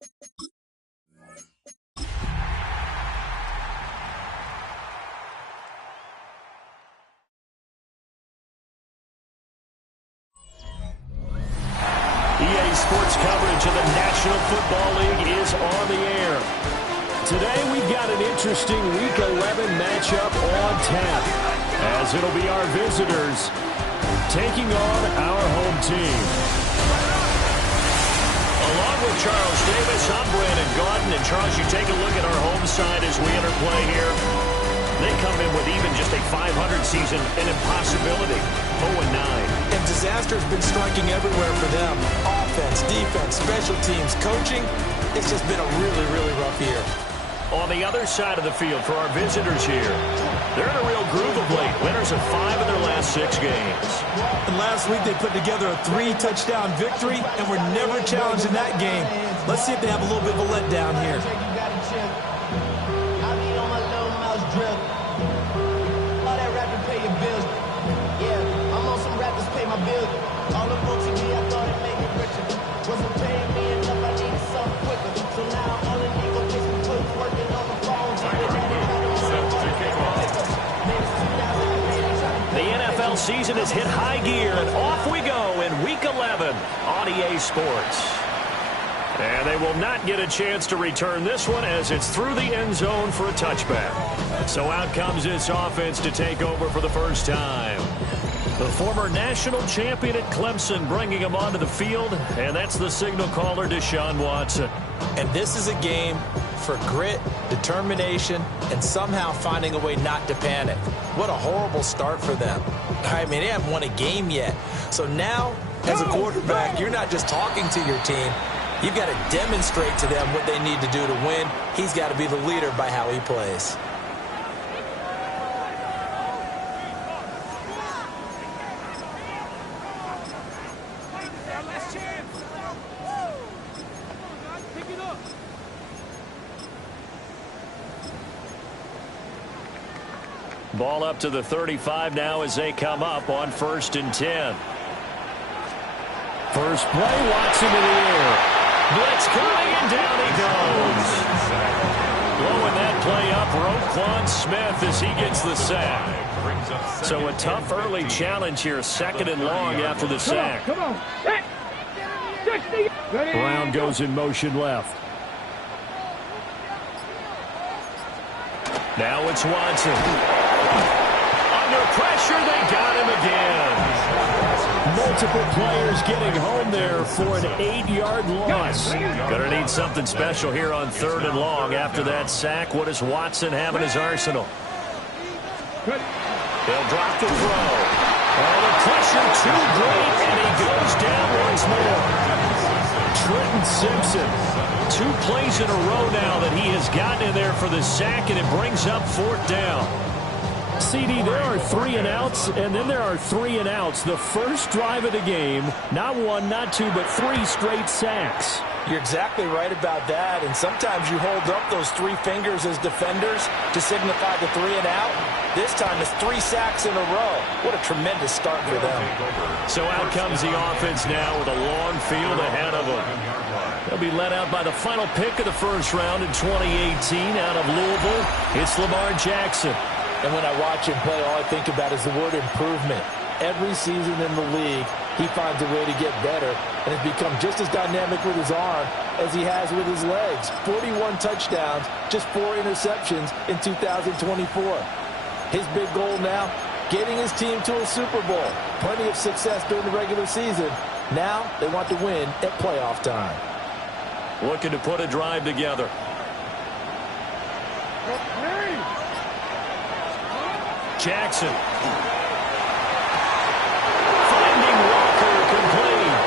EA Sports coverage of the National Football League is on the air. Today we've got an interesting Week 11 matchup on tap, as it'll be our visitors taking on our home team. Along with Charles Davis, I'm Brandon Gaudin. And Charles, you take a look at our home side as we enter play here. They come in with even just a 500 season, an impossibility, 0-9. And disaster has been striking everywhere for them. Offense, defense, special teams, coaching. It's just been a really, really rough year. On the other side of the field for our visitors here, they're in a real groove of late. Winners of 5 of their last 6 games. And last week they put together a 3-touchdown victory and were never challenged in that game. Let's see if they have a little bit of a letdown here. Season has hit high gear, and off we go in Week 11 on EA Sports. And they will not get a chance to return this one as it's through the end zone for a touchback. So out comes this offense to take over for the first time. The former national champion at Clemson bringing him onto the field, and that's the signal caller, Deshaun Watson. And this is a game for grit, determination, and somehow finding a way not to panic. What a horrible start for them. I mean, they haven't won a game yet. So now, as a quarterback, you're not just talking to your team. You've got to demonstrate to them what they need to do to win. He's got to be the leader by how he plays. Ball up to the 35 now as they come up on 1st and 10. First play, Watson in the air. Blitz coming, and down he goes. Blowing that play up, Roquan Smith as he gets the sack. So a tough early challenge here, 2nd and long after the sack. Come on. Brown goes in motion left. Now it's Watson. Under pressure, they got him again. Multiple players getting home there for an 8-yard loss. Gonna need something special here on 3rd and long after that sack. What does Watson have in his arsenal? They'll drop the throw. Oh, the pressure too great, and he goes down once more. Trenton Simpson. 2 plays in a row now that he has gotten in there for the sack, and it brings up 4th down. CD, there are 3 and outs, and then there are 3 and outs. The first drive of the game, not 1, not 2, but 3 straight sacks. You're exactly right about that, and sometimes you hold up those 3 fingers as defenders to signify the 3 and out. This time it's 3 sacks in a row. What a tremendous start for them. So out comes the offense now with a long field ahead of them. They'll be let out by the final pick of the first round in 2018 out of Louisville. It's Lamar Jackson. And when I watch him play, all I think about is the word improvement. Every season in the league, he finds a way to get better and has become just as dynamic with his arm as he has with his legs. 41 touchdowns, just 4 interceptions in 2024. His big goal now, getting his team to a Super Bowl. Plenty of success during the regular season. Now they want to win at playoff time. Looking to put a drive together. Jackson. Finding Walker complete.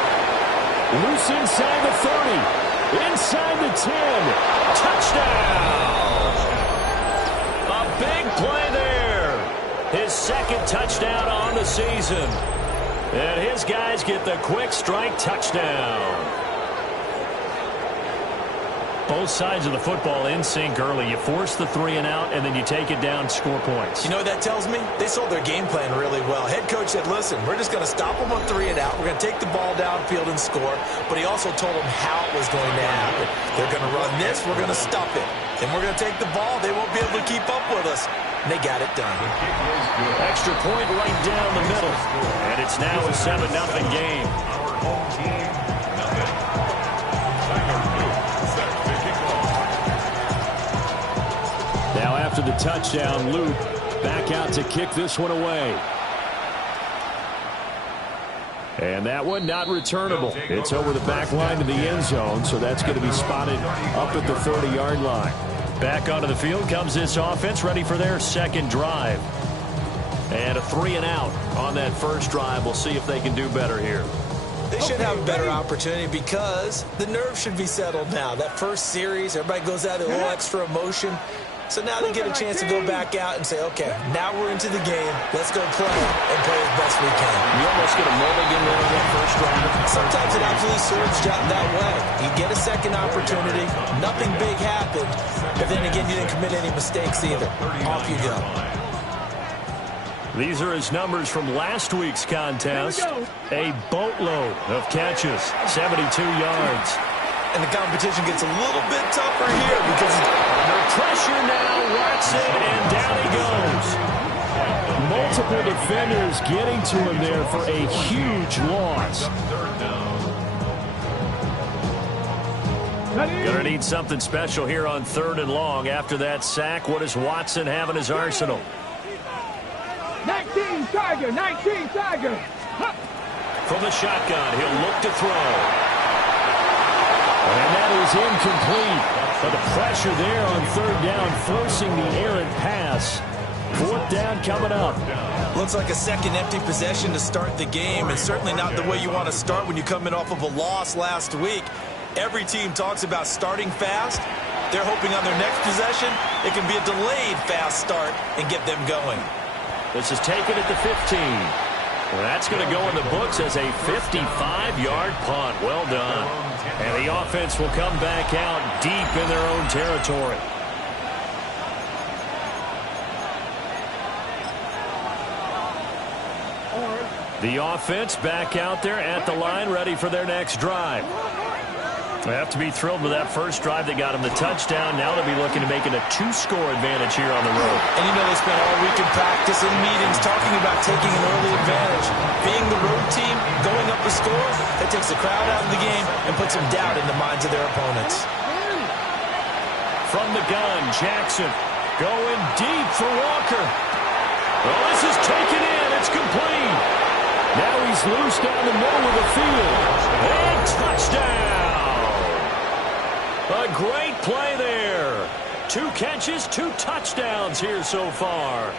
Loose inside the 30. Inside the 10. Touchdown. A big play there. His 2nd touchdown on the season. And his guys get the quick strike touchdown. Both sides of the football in sync early. You force the 3 and out, and then you take it down, score points. You know what that tells me? They sold their game plan really well. Head coach said, listen, we're just going to stop them on 3 and out. We're going to take the ball downfield and score. But he also told them how it was going to happen. They're going to run this, we're going to stuff it. And we're going to take the ball. They won't be able to keep up with us. And they got it done. Extra point right down the middle. And it's now a 7-0 game. Now after the touchdown, Luke back out to kick this one away. And that one not returnable. It's over the back line to the end zone, so that's going to be spotted up at the 30-yard line. Back onto the field comes this offense, ready for their second drive. And a 3-and-out on that first drive. We'll see if they can do better here. They should have a better opportunity because the nerves should be settled now. That first series, everybody goes out with a little extra emotion. So now they get a chance to go back out and say, okay, now we're into the game. Let's go play and play as best we can. You almost get a mulligan there on that first drive. Sometimes it absolutely serves that way. You get a second opportunity. Nothing big happened. But then again, you didn't commit any mistakes either. Off you go. These are his numbers from last week's contest. A boatload of catches, 72 yards. And the competition gets a little bit tougher here because under pressure now, Watson, and down he goes. Multiple defenders getting to him there for a huge loss. Gonna need something special here on 3rd and long. After that sack, what does Watson have in his arsenal? 19 Tiger, 19 Tiger. From the shotgun, he'll look to throw. And that is incomplete. But the pressure there on 3rd down, forcing the errant pass. 4th down coming up. Looks like a second empty possession to start the game, and certainly not the way you want to start when you come in off of a loss last week. Every team talks about starting fast. They're hoping on their next possession, it can be a delayed fast start and get them going. This is taken at the 15. Well, that's going to go in the books as a 55-yard punt. Well done. And the offense will come back out deep in their own territory. The offense back out there at the line, ready for their next drive. They have to be thrilled with that first drive. They got him the touchdown. Now they'll be looking to make it a 2-score advantage here on the road. And you know they spent all week in practice and meetings talking about taking an early advantage. Being the road team, going up a score, that takes the crowd out of the game and puts some doubt in the minds of their opponents. From the gun, Jackson going deep for Walker. Well, this is taken in. It's complete. Now he's loose down the middle of the field. And touchdown. A great play there. 2 catches, 2 touchdowns here so far.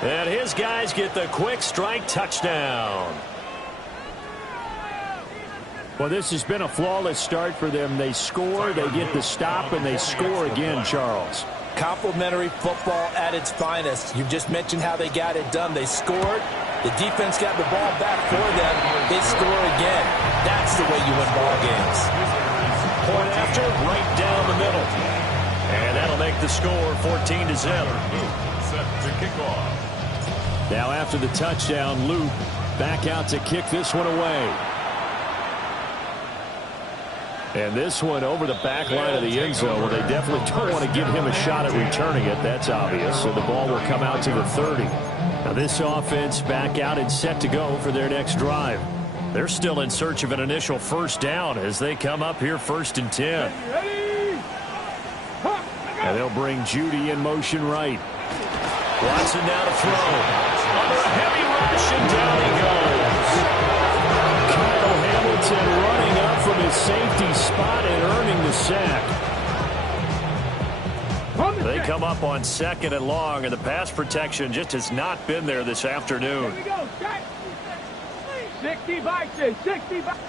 And his guys get the quick strike touchdown. Well, this has been a flawless start for them. They score, they get the stop, and they score again, Charles. Complimentary football at its finest. You've just mentioned how they got it done. They scored. The defense got the ball back for them. They score again. That's the way you win ball games. Point after, right down the middle. And that'll make the score 14-0. Set to kick off. Now after the touchdown, Luke back out to kick this one away. And this one over the back line of the end zone. Well, they definitely don't want to give him a shot at returning it. That's obvious. So the ball will come out to the 30. Now this offense back out and set to go for their next drive. They're still in search of an initial first down as they come up here 1st and 10. And they'll bring Judy in motion right. Watson now to throw. Under a heavy rush, and down he goes. Kyle Hamilton running up from his safety spot and earning the sack. They come up on 2nd and long, and the pass protection just has not been there this afternoon. 60 boxes, 60 boxes.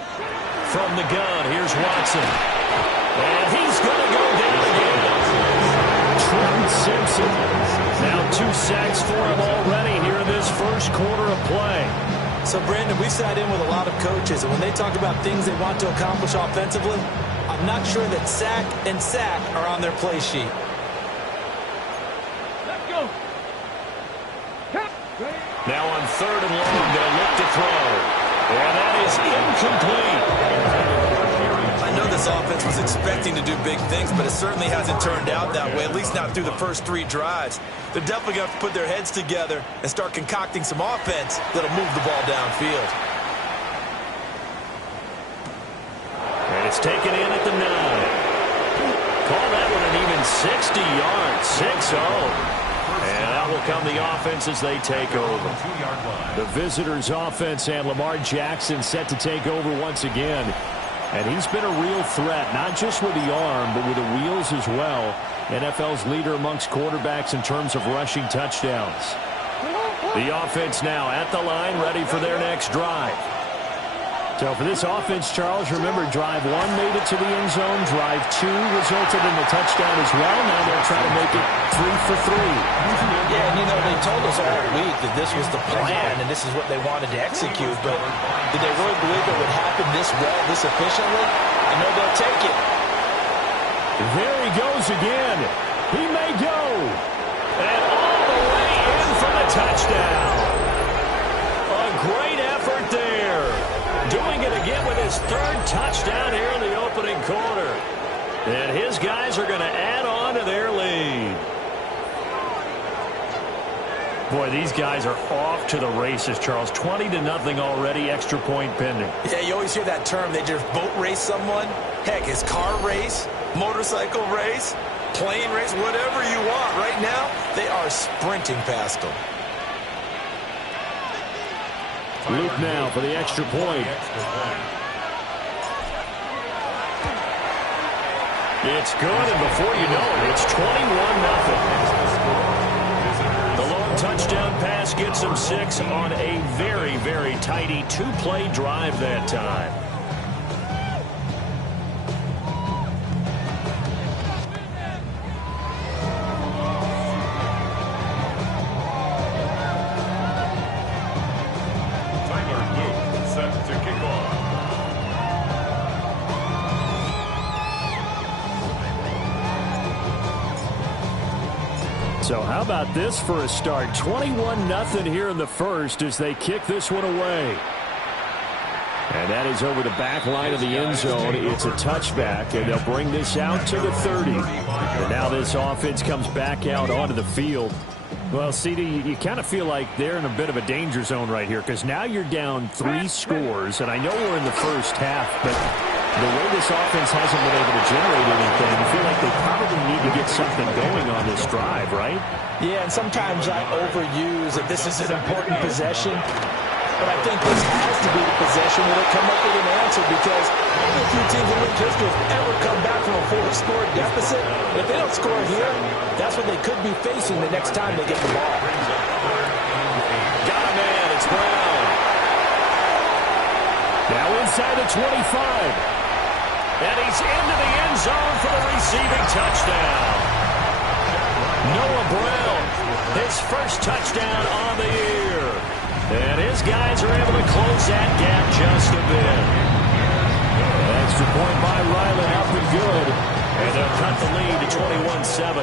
From the gun, here's Watson. And he's going to go down again. Trenton Simpson. Now 2 sacks for him already here in this first quarter of play. So, Brandon, we've sat in with a lot of coaches, and when they talk about things they want to accomplish offensively, I'm not sure that sack and sack are on their play sheet. Let's go. Now on 3rd and long, they'll look to throw. And that is incomplete. I know the this offense was expecting to do big things, but it certainly hasn't turned out that way, at least not through the first 3 drives. They're definitely going to have to put their heads together and start concocting some offense that'll move the ball downfield. And it's taken in at the 9. Call that one an even 60 yards, 6-0. And that will come the offense as they take over. The visitors' offense and Lamar Jackson set to take over once again. And he's been a real threat, not just with the arm, but with the wheels as well. NFL's leader amongst quarterbacks in terms of rushing touchdowns. The offense now at the line, ready for their next drive. So for this offense, Charles, remember, drive 1 made it to the end zone. Drive 2 resulted in the touchdown as well. Now they're trying to make it 3 for 3. Yeah, and you know, they told us all week that this was the plan and this is what they wanted to execute. But did they really believe it would happen this well, this efficiently? I know they'll take it. There he goes again. He may go. And all the way in for the touchdown. A great effort there. Doing it again with his 3rd touchdown here in the opening quarter. And his guys are going to add on to their lead. Boy, these guys are off to the races, Charles. 20-0 already, extra point pending. Yeah, you always hear that term. They just boat race someone. Heck, it's car race, motorcycle race, plane race, whatever you want. Right now, they are sprinting past them. Luke now for the extra point. It's good, and before you know it, it's 21-0. The long touchdown pass gets them 6 on a very, very tidy 2-play drive that time. So how about this for a start? 21-0 here in the first as they kick this one away. And that is over the back line of the end zone. It's a touchback, and they'll bring this out to the 30. And now this offense comes back out onto the field. Well, CD, you kind of feel like they're in a bit of a danger zone right here because now you're down 3 scores, and I know we're in the first half, but the way this offense hasn't been able to generate anything, I feel like they probably need to get something going on this drive, right? Yeah, and sometimes I overuse that this is an important possession, but I think this has to be the possession where they come up with an answer because only a few teams in league history have ever come back from a 4-score deficit. If they don't score here, that's what they could be facing the next time they get the ball. Got a man, it's Brown. Now inside the 25. And he's into the end zone for the receiving touchdown. Noah Brown, his first touchdown on the year. And his guys are able to close that gap just a bit. Extra point by Ryland up and good. And they'll cut the lead to 21-7.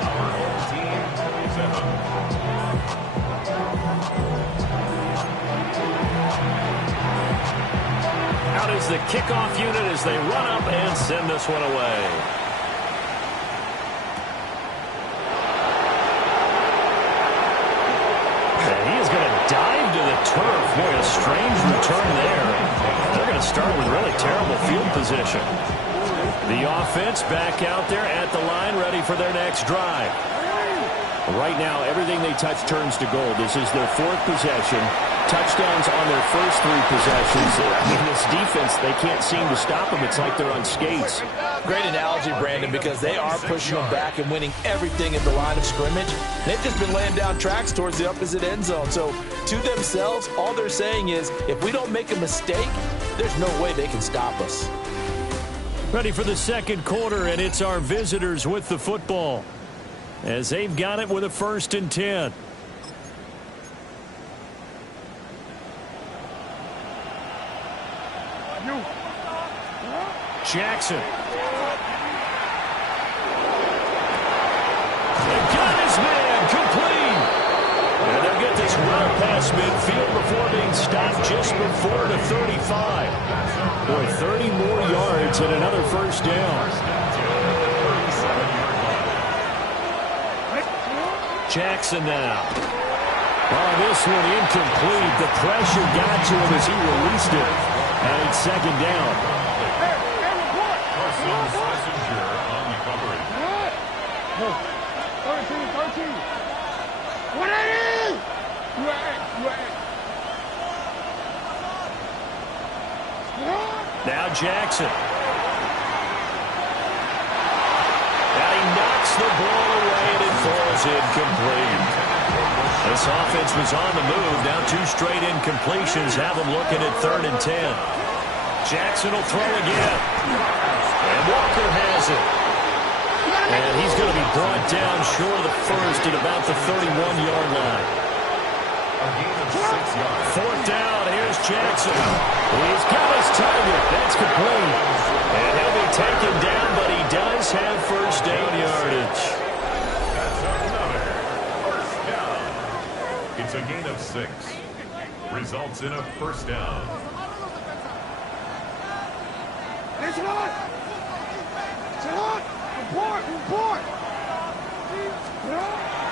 Out is the kickoff unit as they run up and send this one away. And he is going to dive to the turf. Boy, a strange return there. They're going to start with really terrible field position. The offense back out there at the line, ready for their next drive. Right now, everything they touch turns to gold. This is their 4th possession. Touchdowns on their first 3 possessions. I mean, this defense, they can't seem to stop them. It's like they're on skates. Great analogy, Brandon, because they are pushing them back and winning everything at the line of scrimmage. They've just been laying down tracks towards the opposite end zone. So to themselves, all they're saying is, if we don't make a mistake, there's no way they can stop us. Ready for the second quarter, and it's our visitors with the football as they've got it with a 1st and 10. Jackson. They got his man complete. And they'll get this well past midfield before being stopped just before the 35. Boy, 30 more yards and another first down. Jackson now. Oh, this one incomplete. The pressure got to him as he released it. And it's second down. Now Jackson. And he knocks the ball away and it falls incomplete. This offense was on the move. Now 2 straight incompletions have them looking at 3rd and 10. Jackson will throw again. And Walker has it. And he's going to be brought down short of the first at about the 31-yard line. 4th down. Here's Jackson. He's got his target. That's complete. And he'll be taken down, but he does have first down yardage. It's a gain of 6. Results in a first down.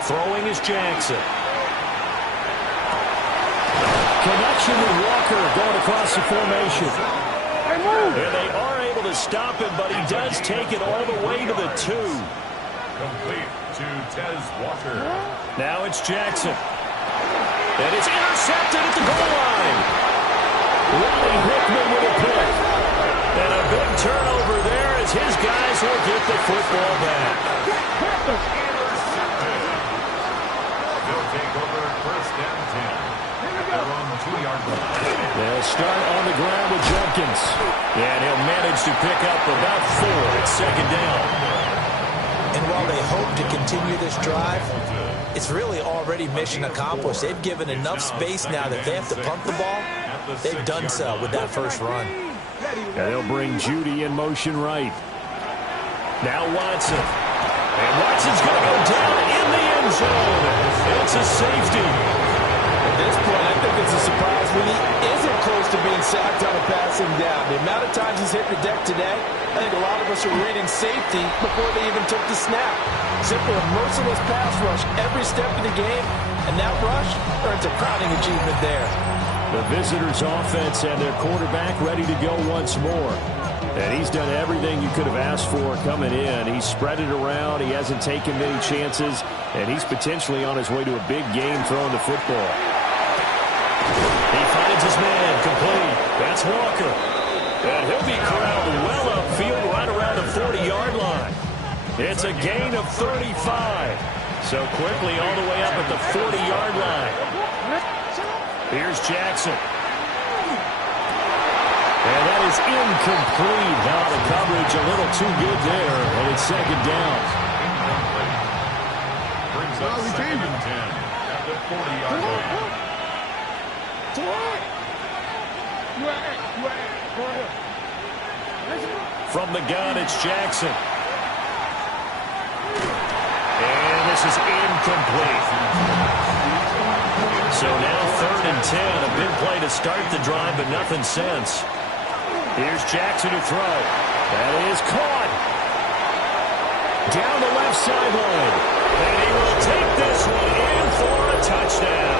Throwing is Jackson. Connection with Walker going across the formation. And they are able to stop him, but he does take it all the way to the 2. Complete to Tez Walker. Now it's Jackson. And it's intercepted at the goal line. Ronnie Hickman with a pick. And a big turnover there as his guys will get the football back. They'll take over first down 10. They're on the 2-yard line. They'll start on the ground with Jenkins. And he'll manage to pick up about 4 at second down. And while they hope to continue this drive, it's really already mission accomplished. They've given enough space now that they have to punt the ball. They've done so with that first run. And they'll bring Judy in motion right. Now Watson. And Watson's going to go down in the end zone. It's a safety. At this point, I think it's a surprise when he isn't close to being sacked on a passing down. The amount of times he's hit the deck today, I think a lot of us are reading safety before they even took the snap. Simply a merciless pass rush every step of the game, and that rush earns a crowning achievement there. The visitors' offense and their quarterback ready to go once more. And he's done everything you could have asked for coming in. He's spread it around. He hasn't taken many chances. And he's potentially on his way to a big game throwing the football. He finds his man complete. That's Walker. And he'll be corralled well upfield right around the 40-yard line. It's a gain of 35. So quickly all the way up at the 40-yard line. Here's Jackson. And that is incomplete. Now the coverage a little too good there, and it's second down. Brings up second and 10 at the 40-yard line. From the gun, it's Jackson. And this is incomplete. So now 3rd and 10. A big play to start the drive, but nothing since. Here's Jackson to throw. That is caught. Down the left sideline. And he will take this one in for a touchdown.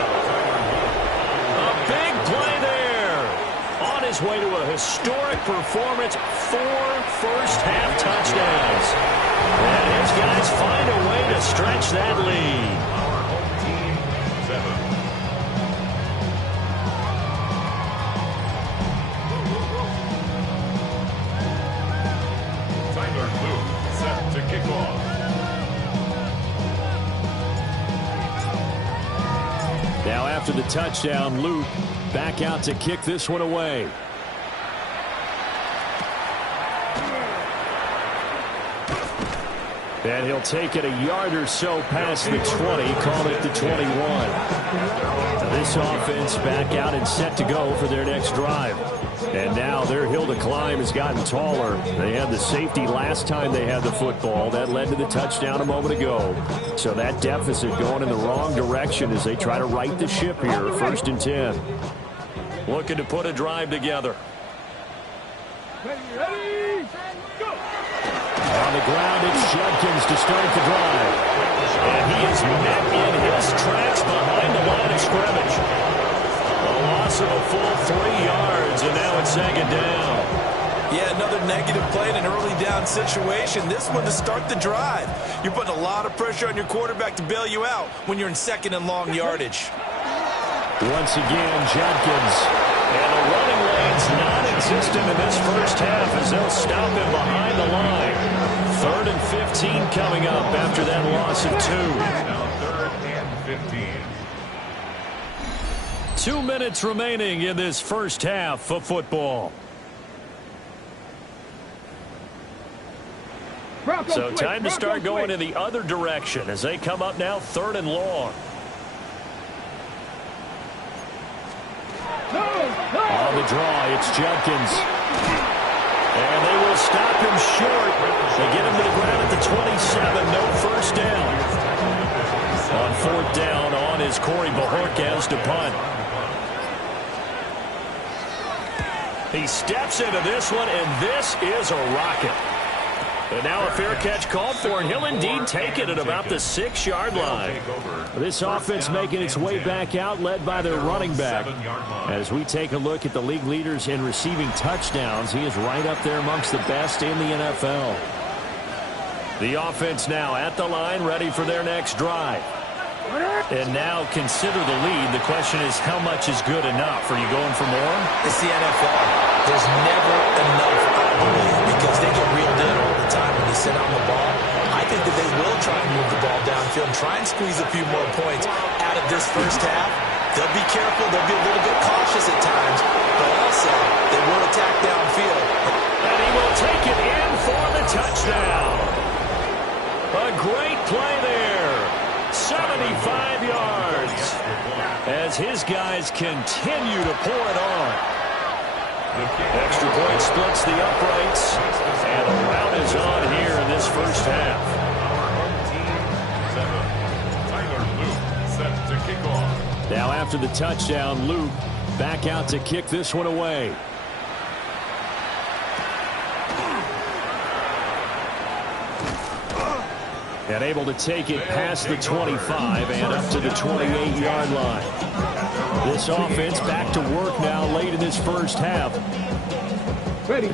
A big play there. On his way to a historic performance, 4 first-half touchdowns. And his guys find a way to stretch that lead. Our home team, 7. To kick off. Now after the touchdown, Luke back out to kick this one away. And he'll take it a yard or so past the 20, call it the 21. Now this offense back out and set to go for their next drive. And now their hill to climb has gotten taller. They had the safety last time they had the football. That led to the touchdown a moment ago. So that deficit going in the wrong direction as they try to right the ship here. 1st and 10. Looking to put a drive together. Ready, go! On the ground, it's Judkins to start the drive. And he is met in his tracks behind the line of scrimmage. A loss of a full 3 yards, and now it's 2nd down. Yeah, another negative play in an early down situation. This one to start the drive. You're putting a lot of pressure on your quarterback to bail you out when you're in 2nd and long yardage. Once again, Judkins. And the running lane's non-existent in this first half as they'll stop him behind the line. 3rd and 15 coming up after that loss of 2. Now 3rd and 15. 2 minutes remaining in this first half of football. So time to start going in the other direction as they come up now 3rd and long. On the draw, it's Judkins. And they will stop him short. They get him to the ground at the 27. No first down. On 4th down on is Corey Bojorquez to punt. He steps into this one, and this is a rocket. And now a fair catch called for, and he'll indeed take it at about the 6-yard line. This offense making its way back out, led by their running back. As we take a look at the league leaders in receiving touchdowns, he is right up there amongst the best in the NFL. The offense now at the line, ready for their next drive. And now consider the lead. The question is, how much is good enough? Are you going for more? It's the NFL. There's never enough, I believe, because they get reeled in all the time when they sit on the ball. I think that they will try and move the ball downfield and try and squeeze a few more points out of this first half. They'll be careful. They'll be a little bit cautious at times, but also they will attack downfield. And he will take it in for the touchdown. A great play there. 75 yards as his guys continue to pour it on. Extra point splits the uprights, and the rout is on here in this first half. Set to kick off. Now after the touchdown, Luke back out to kick this one away. And able to take it past the 25 and up to the 28-yard line. This offense back to work now late in this first half.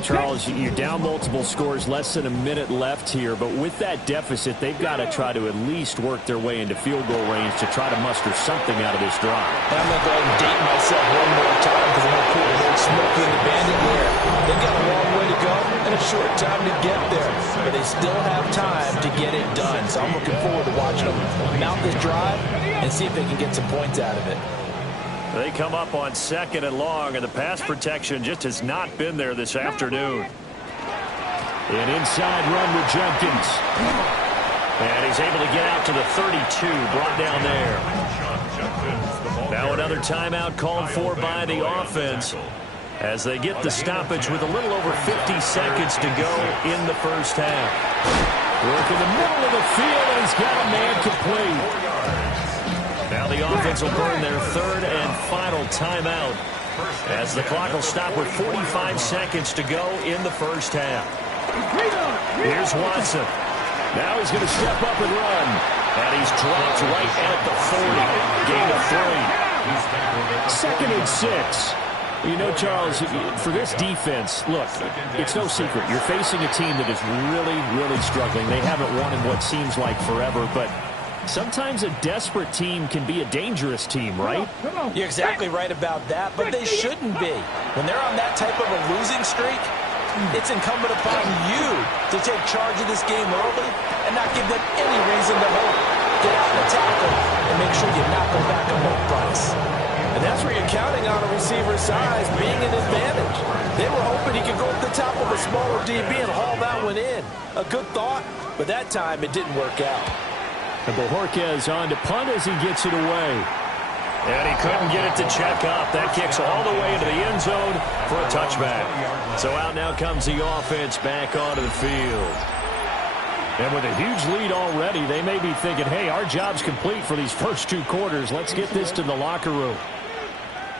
Charles, you're down multiple scores, less than a minute left here, but with that deficit, they've got to try to at least work their way into field goal range to try to muster something out of this drive. I'm going to go ahead and date myself one more time because I'm going to put a little Smokey and the Bandit there. They've got a long way to go and a short time to get there, but they still have time to get it done. So I'm looking forward to watching them mount this drive and see if they can get some points out of it. They come up on 2nd and long, and the pass protection just has not been there this afternoon. An inside run with Judkins. And he's able to get out to the 32, brought down there. Now another timeout called for by the offense as they get the stoppage with a little over 50 seconds to go in the first half. Work in the middle of the field, and he's got a man complete. Now the offense will burn their 3rd and final timeout as the clock will stop with 45 seconds to go in the first half. Here's Watson. Now he's going to step up and run. And he's dropped right at the 40. Gain of 3. 2nd and 6. You know, Charles, for this defense, look, it's no secret. You're facing a team that is really, really struggling. They haven't won in what seems like forever, but sometimes a desperate team can be a dangerous team, right? You're exactly right about that, but they shouldn't be. When they're on that type of a losing streak, it's incumbent upon you to take charge of this game early and not give them any reason to hope. Get out and tackle and make sure you knock them back on both fronts. And that's where you're counting on a receiver's size being an advantage. They were hoping he could go up the top of a smaller DB and haul that one in. A good thought, but that time it didn't work out. And Bojorquez on to punt as he gets it away. And he couldn't get it to check up. That kicks all the way into the end zone for a touchback. So out now comes the offense back onto the field. And with a huge lead already, they may be thinking, hey, our job's complete for these first 2 quarters. Let's get this to the locker room.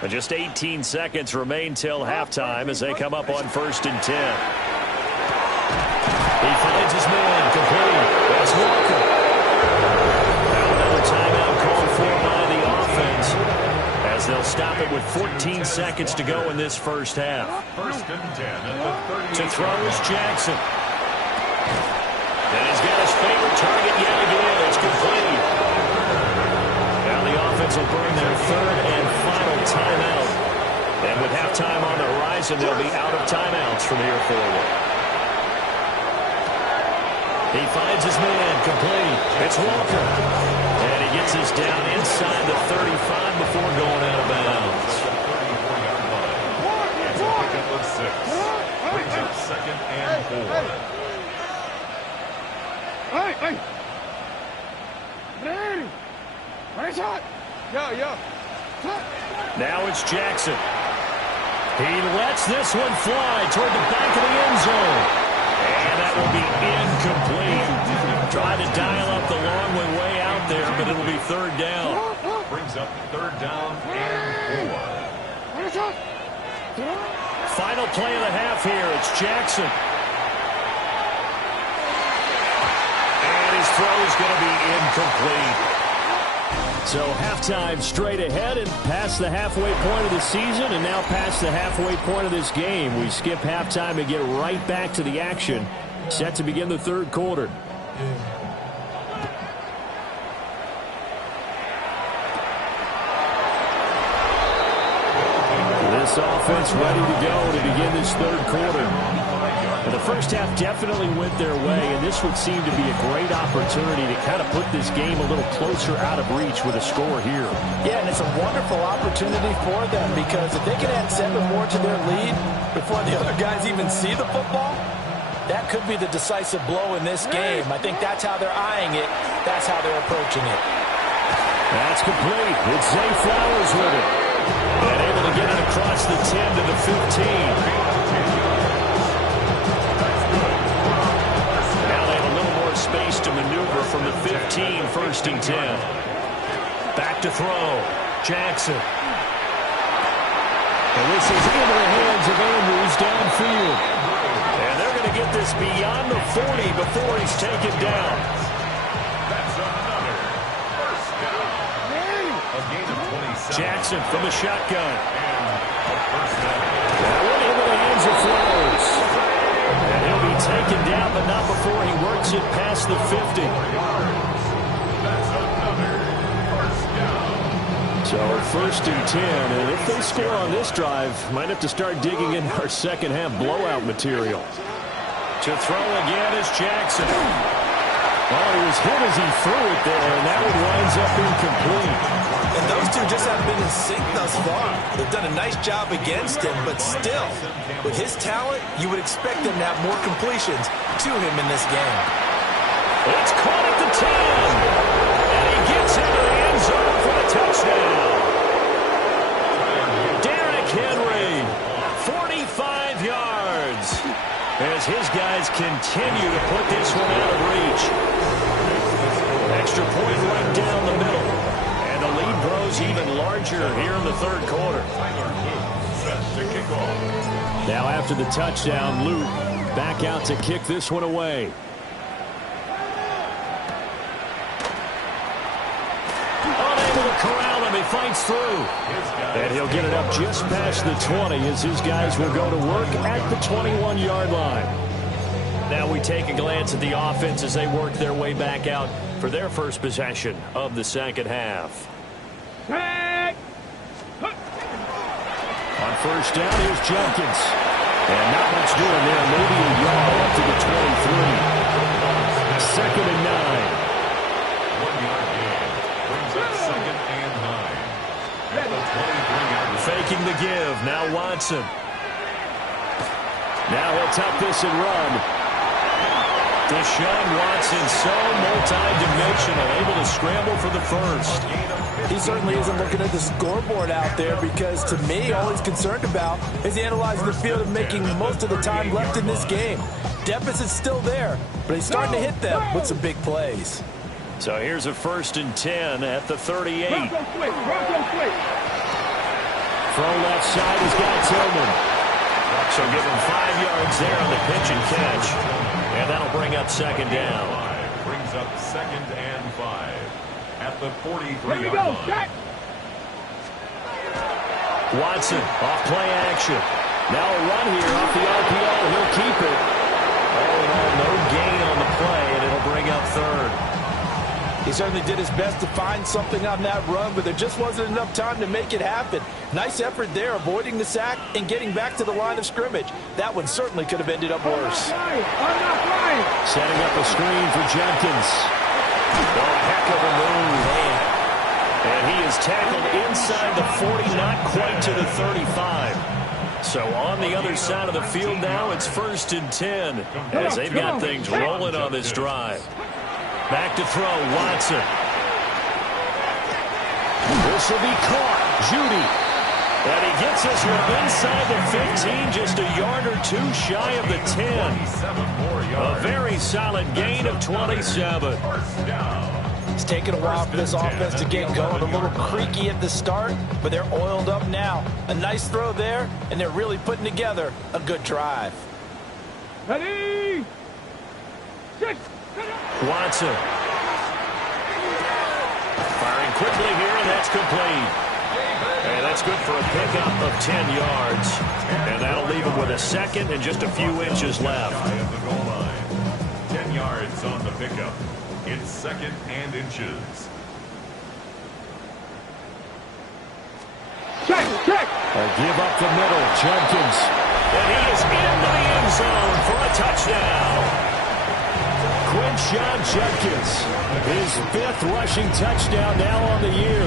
And just 18 seconds remain till halftime as they come up on 1st and 10. He finds his man complete. That's Walker. Now another timeout called for by the offense as they'll stop it with 14 seconds to go in this first half. 1st and 10 at the 38. To throw is Jackson. And he's got his favorite target yet again. It's complete. Now the offense will burn their 3rd and final timeout. And with halftime on the horizon, they'll be out of timeouts from here forward. He finds his man complete. It's Walker. And he gets us down inside the 35 before going out of bounds. It's a pickup of 6. Brings up 2nd and 4. Hey! Ready! Ready, shot! Yo! Now it's Jackson. He lets this one fly toward the back of the end zone. And that will be incomplete. Tried to dial up the long one way out there, but it'll be 3rd down. Brings up 3rd down and 4. Final play of the half here. It's Jackson. And his throw is going to be incomplete. So halftime straight ahead and past the halfway point of the season and now past the halfway point of this game. We skip halftime and get right back to the action. Set to begin the 3rd quarter. This offense ready to go to begin this 3rd quarter. And the first half definitely went their way, and this would seem to be a great opportunity to kind of put this game a little closer out of reach with a score here. Yeah, and it's a wonderful opportunity for them because if they can add 7 more to their lead before the other guys even see the football, that could be the decisive blow in this game. I think that's how they're eyeing it. That's how they're approaching it. That's complete. It's Zay Flowers with it. And able to get it across the 10 to the 15. Space to maneuver from the 15, 1st and 10. Back to throw. Jackson. And this is into the hands of Andrews downfield. And they're going to get this beyond the 40 before he's taken down. That's another 1st down. A gain of 27. Jackson from the shotgun. And a 1st down. That one into the hands of Flowers. And he'll be taken down, but not before he works it past the 50. That's another 1st down. So 1st and 10, and if they score on this drive, might have to start digging in our second half blowout material. To throw again is Jackson. Oh, he was hit as he threw it there, and that one winds up incomplete. And those two just haven't been in sync thus far. They've done a nice job against him, but still, with his talent, you would expect them to have more completions to him in this game. It's caught at the 10, and he gets into the end zone for the touchdown. Derrick Henry, 45 yards, as his guys continue to put this one out of reach. Extra point right down the middle. And the lead grows even larger here in the 3rd quarter. Now after the touchdown, Luke back out to kick this one away. Unable to corral him, he fights through. And he'll get it up just past the 20 as his guys will go to work at the 21-yard line. Now we take a glance at the offense as they work their way back out for their first possession of the 2nd half. On 1st down, here's Jenkins. And not much doing there. Maybe a yard up to the 23. 2nd and 9. 1-yard gain. Brings up 2nd and 9. At the 23-yard line. Faking the give. Now Watson. Now he'll tuck this and run. Deshaun Watson so multi-dimensional, able to scramble for the first. He certainly isn't looking at the scoreboard out there because, to me, all he's concerned about is analyzing the field and making the most of the time left in this game. Deficit's still there, but he's starting to hit them with some big plays. So here's a 1st and 10 at the 38. Throw left side, he's got Tillman. So give him 5 yards there on the pitch and catch. And that'll bring up 2nd down. Brings up 2nd and 5 at the 43-yard line. Watson off play action. Now a run here off the RPO. He'll keep it. All in all, no gain on the play, and it'll bring up 3rd. He certainly did his best to find something on that run, but there just wasn't enough time to make it happen. Nice effort there, avoiding the sack and getting back to the line of scrimmage. That one certainly could have ended up worse. Setting up a screen for Jenkins. Oh, heck of a move. And he is tackled inside the 40, not quite to the 35. So on the other side of the field now, it's 1st and 10 as they've got things rolling on this drive. Back to throw, Watson. This will be caught. Judy. And he gets us from inside the 15, just a yard or 2 shy of the 10. A very solid gain of 27. It's taken a while for this offense to get going. A little creaky at the start, but they're oiled up now. A nice throw there, and they're really putting together a good drive. Ready? Watson. Firing quickly here, and that's complete. And that's good for a pickup of 10 yards. And that'll leave him with a 2nd and just a few inches left. 10 yards on the pickup. It's 2nd and inches. Check. Give up the middle, Jenkins. And he is into the end zone for a touchdown. Quinshon Jenkins, his 5th rushing touchdown now on the year.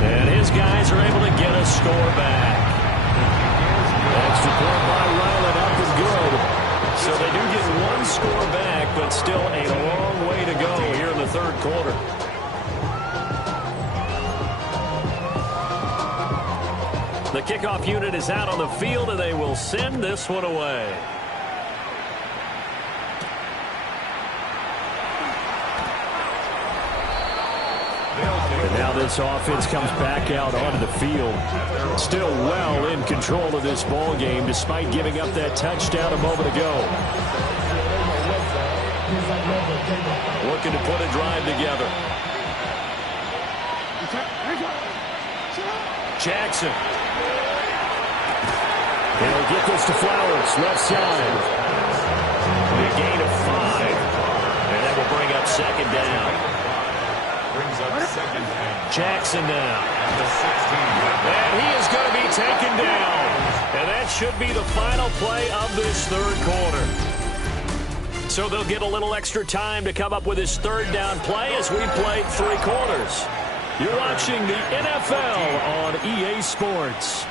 And his guys are able to get a score back. Extra point by Ryland up and good. So they do get 1 score back, but still a long way to go here in the 3rd quarter. The kickoff unit is out on the field, and they will send this one away. And now this offense comes back out onto the field. Still well in control of this ball game, despite giving up that touchdown a moment ago. Looking to put a drive together. Jackson. He'll get this to Flowers, left side. A gain of 5. And that will bring up 2nd down. Brings up 2nd down. Jackson now. At the 16. And he is going to be taken down. And that should be the final play of this 3rd quarter. So they'll get a little extra time to come up with his 3rd down play as we play 3 quarters. You're watching the NFL on EA Sports.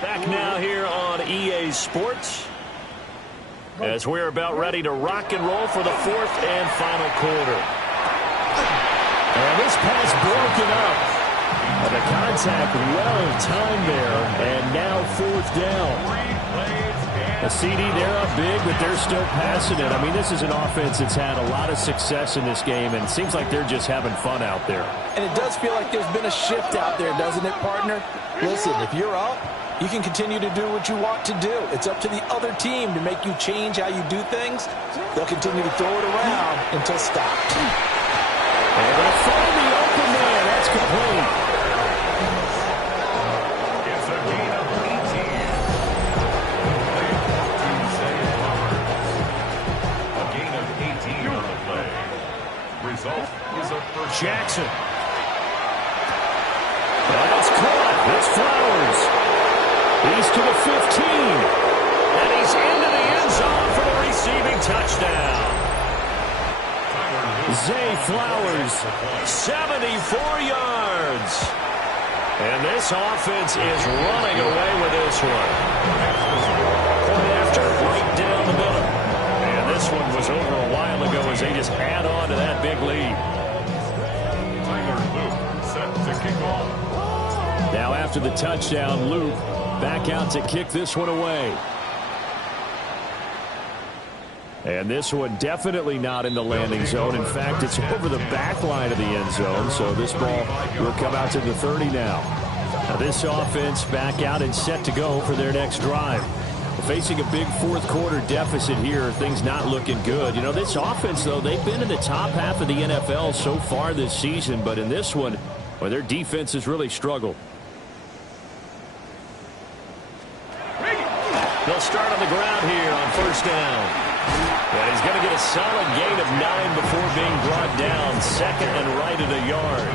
Back now here on EA Sports as we're about ready to rock and roll for the 4th and final quarter. And this pass broken up. And the contact well timed there. And now 4th down. A CD, they're up big, but they're still passing it. I mean, this is an offense that's had a lot of success in this game, and it seems like they're just having fun out there. And it does feel like there's been a shift out there, doesn't it, partner? Listen, if you're up, you can continue to do what you want to do. It's up to the other team to make you change how you do things. They'll continue to throw it around until stopped. And they'll find the open man. That's complete. It's a gain of 18. A gain of 18 on the play. Result is a first. Jackson. That's caught. It's Flowers. He's to the 15. And he's into the end zone for the receiving touchdown. Zay Flowers, 74 yards. And this offense is running away with this one. Point after, right down the middle. And this one was over a while ago as as they just add on to that big lead. Tyler Luke set to kick off. Now after the touchdown, Luke back out to kick this one away. And this one definitely not in the landing zone. In fact, it's over the back line of the end zone. So this ball will come out to the 30 now. Now this offense back out and set to go for their next drive. Facing a big fourth quarter deficit here, things not looking good. You know, this offense, though, they've been in the top half of the NFL so far this season. But in this one, well, their defense has really struggled. They'll start on the ground here on first down. And he's going to get a solid gain of 9 before being brought down. Second and right at a yard.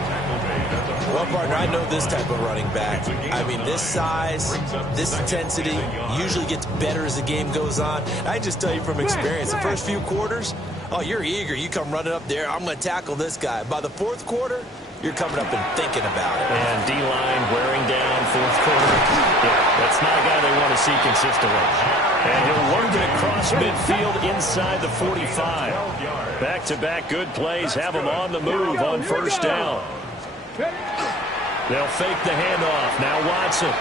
Well, partner, I know this type of running back. I mean, this size, this intensity usually gets better as the game goes on. I just tell you from experience, the first few quarters, oh, you're eager. You come running up there, I'm going to tackle this guy. By the fourth quarter, you're coming up and thinking about it. And D-line wearing down fourth quarter. Yeah, that's not a guy they want to see consistently. And he'll work it across midfield inside the 45. Back-to-back good plays have him on the move on first down. They'll fake the handoff. Now Watson.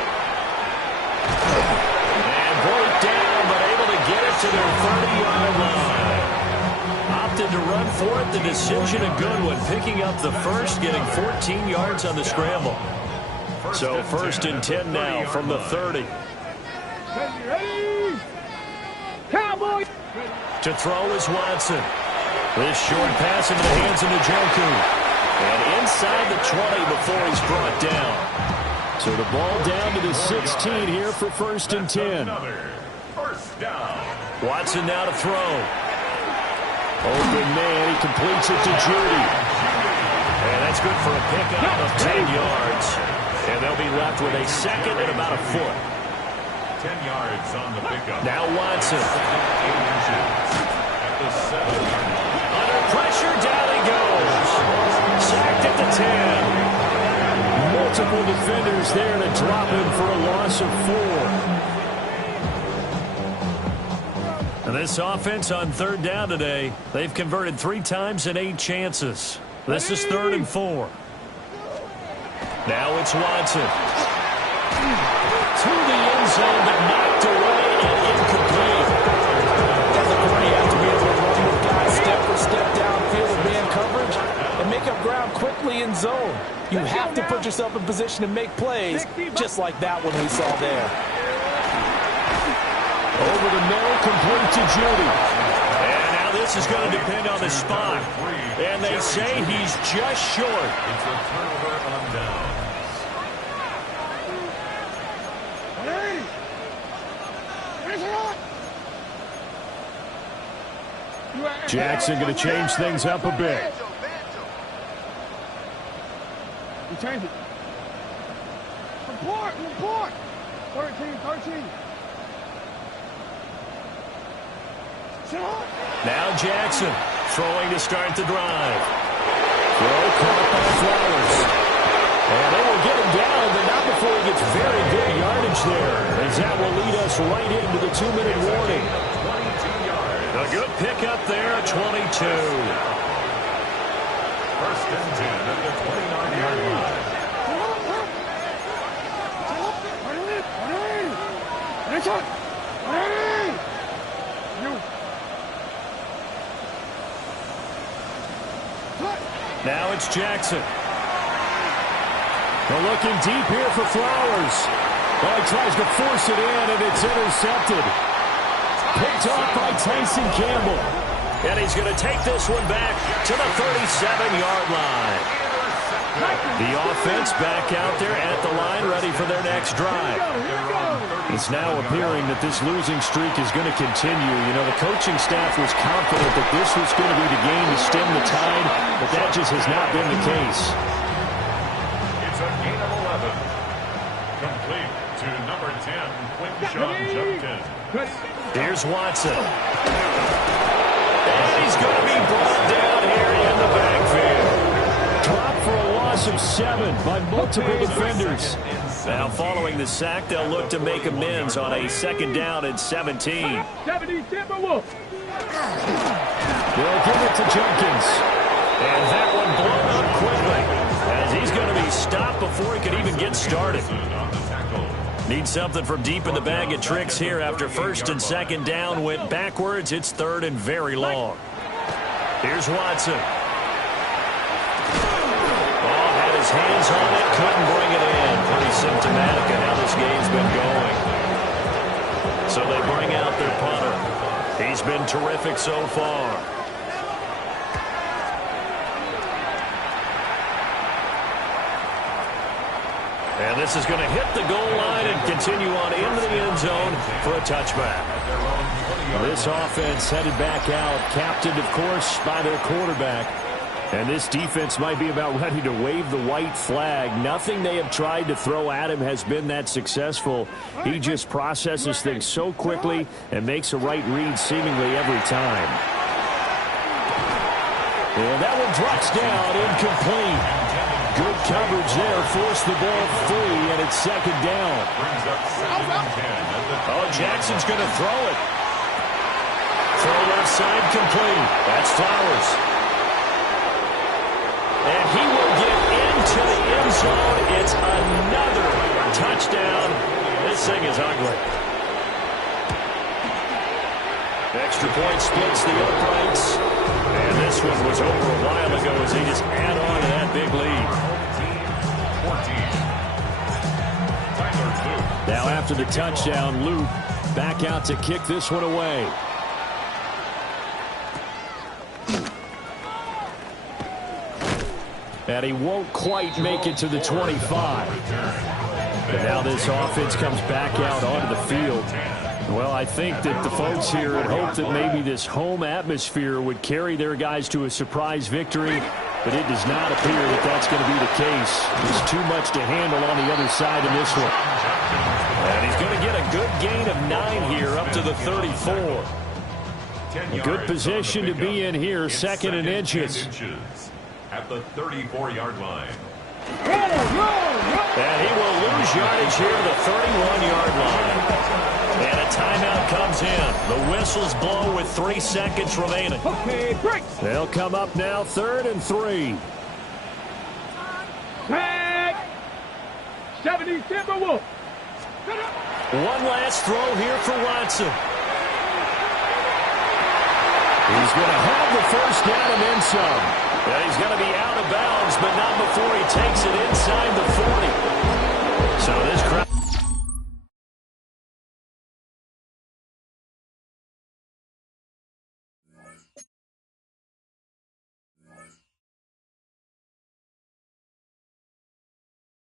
And break down, but able to get it to their 30-yard line. Opted to run for it. The decision a good one. Picking up the first, getting 14 yards on the scramble. So first and 10 now from the 30. Cowboys. To throw is Watson. This short pass into the hands of Njoku. And inside the 20 before he's brought down. So the ball down to the 16 here for first and 10. First down. Watson now to throw. Open man, he completes it to Judy. And that's good for a pickup of 10 yards. And they'll be left with a second and about a foot. 10 yards on the pickup. Now Watson. At the 7-yard line. Under pressure, down he goes. Sacked at the 10. Multiple defenders there to drop him for a loss of 4. And this offense on third down today, they've converted 3 times in 8 chances. This is 3rd and 4. Now it's Watson. To the end zone, but knocked away and incomplete. That's a great have to be able to run with guys step for step downfield with man coverage and make up ground quickly in zone. You have to put yourself in position to make plays, just like that one we saw there. Over the middle, complete to Judy. And now this is going to depend on the spot. And they say he's just short. It's a turnover on downs. Jackson going to change things up a bit. We change it. Report. 13. Now Jackson throwing to start the drive. Throw caught by Flowers. And they will get him down, but not before he gets very good yardage there. As that will lead us right into the 2-minute warning. A good pickup there, 22. First and 10 at the 29-yard line. Now it's Jackson. They're looking deep here for Flowers. Oh, he tries to force it in, and it's intercepted. Picked off by Tyson Campbell. And he's going to take this one back to the 37-yard line. The offense back out there at the line, ready for their next drive. It's now appearing that this losing streak is going to continue. You know, the coaching staff was confident that this was going to be the game to stem the tide, but that just has not been the case. It's a gain of 11. Complete to number 10, Quinshon Judkins. Here's Watson. And he's going to be brought down here in the backfield. Dropped for a loss of 7 by multiple defenders. Now following the sack, they'll look to make amends on a 2nd down and 17. They'll give it to Jenkins. And that one blown up quickly, as he's going to be stopped before he could even get started. Need something from deep in the bag of tricks here after first and second down went backwards. It's third and very long. Here's Watson. Oh, had his hands on it, couldn't bring it in. Pretty symptomatic of how this game's been going. So they bring out their punter. He's been terrific so far. And this is going to hit the goal line and continue on into the end zone for a touchback. This offense headed back out, captained, of course, by their quarterback. And this defense might be about ready to wave the white flag. Nothing they have tried to throw at him has been that successful. He just processes things so quickly and makes a right read seemingly every time. And that one drops down, incomplete. Good coverage there, forced the ball free, and it's second down. Oh, Jackson's going to throw it. Throw left side complete. That's Flowers. And he will get into the end zone. It's another touchdown. This thing is ugly. Extra point splits the uprights. And this one was over a while ago as he just add on to that big lead. Now after the touchdown, Luke back out to kick this one away. And he won't quite make it to the 25. And now this offense comes back out onto the field. Well, I think that the folks here had hoped that maybe this home atmosphere would carry their guys to a surprise victory, but it does not appear that that's going to be the case. There's too much to handle on the other side in this one. And he's going to get a good gain of 9 here up to the 34. A good position to be in here, second and inches. At the 34-yard line. And he will lose yardage here to the 31-yard line. And a timeout comes in. The whistles blow with 3 seconds remaining. Okay, break. They'll come up now, 3rd and 3. Tag. 70 Timberwolves. One last throw here for Watson. He's going to have the first down and then some. And he's going to be out of bounds, but not before he takes it